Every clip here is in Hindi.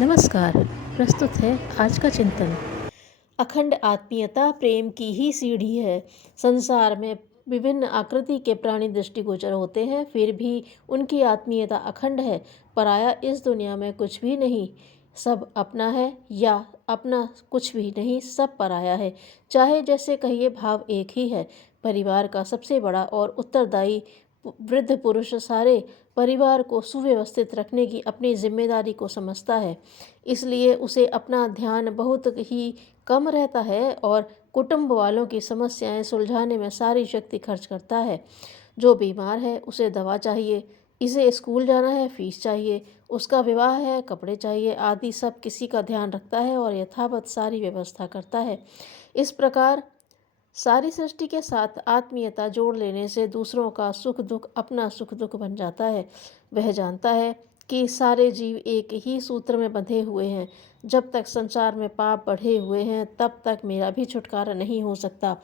नमस्कार। प्रस्तुत है आज का चिंतन। अखंड आत्मीयता प्रेम की ही सीढ़ी है। संसार में विभिन्न आकृति के प्राणी दृष्टिगोचर होते हैं, फिर भी उनकी आत्मीयता अखंड है। पराया इस दुनिया में कुछ भी नहीं। सब अपना है या अपना कुछ भी नहीं, सब पराया है। चाहे जैसे कहिए, भाव एक ही है। परिवार का सबसे बड़ा और उत्तरदायी वृद्ध पुरुष सारे परिवार को सुव्यवस्थित रखने की अपनी जिम्मेदारी को समझता है, इसलिए उसे अपना ध्यान बहुत ही कम रहता है और कुटुंब वालों की समस्याएं सुलझाने में सारी शक्ति खर्च करता है। जो बीमार है उसे दवा चाहिए, इसे स्कूल जाना है फीस चाहिए, उसका विवाह है कपड़े चाहिए आदि सब किसी का ध्यान रखता है और यथावत सारी व्यवस्था करता है। इस प्रकार सारी सृष्टि के साथ आत्मीयता जोड़ लेने से दूसरों का सुख दुख अपना सुख दुख बन जाता है। वह जानता है कि सारे जीव एक ही सूत्र में बंधे हुए हैं। जब तक संसार में पाप बढ़े हुए हैं तब तक मेरा भी छुटकारा नहीं हो सकता।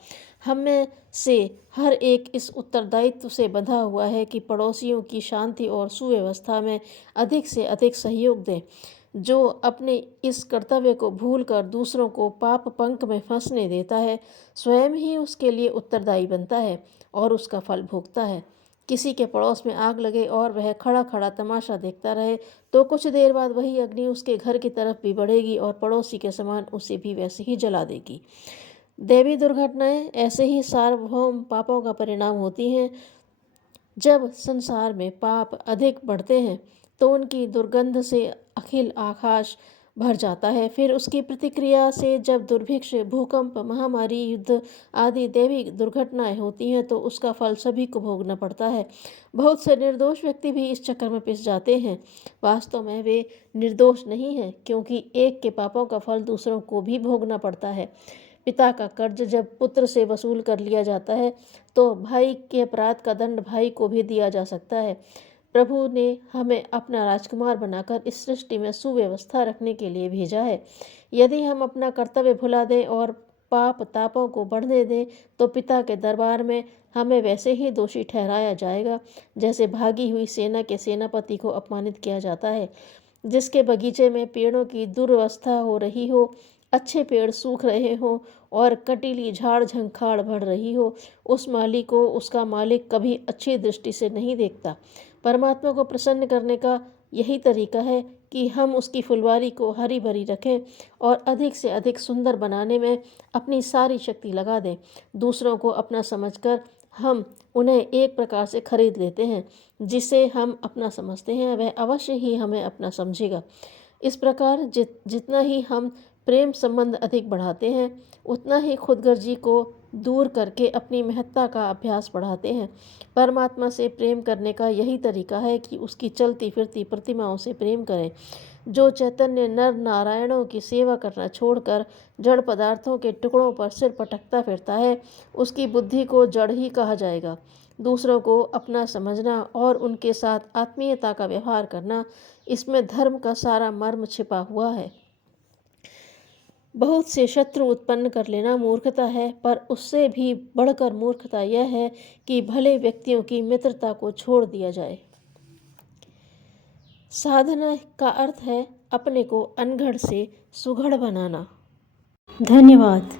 हम में से हर एक इस उत्तरदायित्व से बंधा हुआ है कि पड़ोसियों की शांति और सुव्यवस्था में अधिक से अधिक सहयोग दें। जो अपने इस कर्तव्य को भूलकर दूसरों को पाप पंख में फंसने देता है, स्वयं ही उसके लिए उत्तरदायी बनता है और उसका फल भोगता है। किसी के पड़ोस में आग लगे और वह खड़ा खड़ा तमाशा देखता रहे तो कुछ देर बाद वही अग्नि उसके घर की तरफ भी बढ़ेगी और पड़ोसी के समान उसे भी वैसे ही जला देगी। दैवी दुर्घटनाएं ऐसे ही सार्वभौम पापों का परिणाम होती हैं। जब संसार में पाप अधिक बढ़ते हैं तो उनकी दुर्गंध से अखिल आकाश भर जाता है। फिर उसकी प्रतिक्रिया से जब दुर्भिक्ष, भूकंप, महामारी, युद्ध आदि दैवी दुर्घटनाएं होती हैं तो उसका फल सभी को भोगना पड़ता है। बहुत से निर्दोष व्यक्ति भी इस चक्कर में पिस जाते हैं। वास्तव में वे निर्दोष नहीं हैं, क्योंकि एक के पापों का फल दूसरों को भी भोगना पड़ता है। पिता का कर्ज जब पुत्र से वसूल कर लिया जाता है तो भाई के अपराध का दंड भाई को भी दिया जा सकता है। प्रभु ने हमें अपना राजकुमार बनाकर इस सृष्टि में सुव्यवस्था रखने के लिए भेजा है। यदि हम अपना कर्तव्य भुला दें और पाप तापों को बढ़ने दें तो पिता के दरबार में हमें वैसे ही दोषी ठहराया जाएगा जैसे भागी हुई सेना के सेनापति को अपमानित किया जाता है। जिसके बगीचे में पेड़ों की दुर्वस्था हो रही हो, अच्छे पेड़ सूख रहे हो और कटीली झाड़ झंखाड़ बढ़ रही हो, उस माली को उसका मालिक कभी अच्छी दृष्टि से नहीं देखता। परमात्मा को प्रसन्न करने का यही तरीका है कि हम उसकी फुलवारी को हरी भरी रखें और अधिक से अधिक सुंदर बनाने में अपनी सारी शक्ति लगा दें। दूसरों को अपना समझकर हम उन्हें एक प्रकार से खरीद लेते हैं। जिसे हम अपना समझते हैं वह अवश्य ही हमें अपना समझेगा। इस प्रकार जितना ही हम प्रेम संबंध अधिक बढ़ाते हैं उतना ही खुदगर्जी को दूर करके अपनी महत्ता का अभ्यास बढ़ाते हैं। परमात्मा से प्रेम करने का यही तरीका है कि उसकी चलती फिरती प्रतिमाओं से प्रेम करें। जो चैतन्य नर नारायणों की सेवा करना छोड़कर जड़ पदार्थों के टुकड़ों पर सिर पटकता फिरता है, उसकी बुद्धि को जड़ ही कहा जाएगा। दूसरों को अपना समझना और उनके साथ आत्मीयता का व्यवहार करना, इसमें धर्म का सारा मर्म छिपा हुआ है। बहुत से शत्रु उत्पन्न कर लेना मूर्खता है, पर उससे भी बढ़कर मूर्खता यह है कि भले व्यक्तियों की मित्रता को छोड़ दिया जाए। साधना का अर्थ है अपने को अनघड़ से सुघड़ बनाना। धन्यवाद।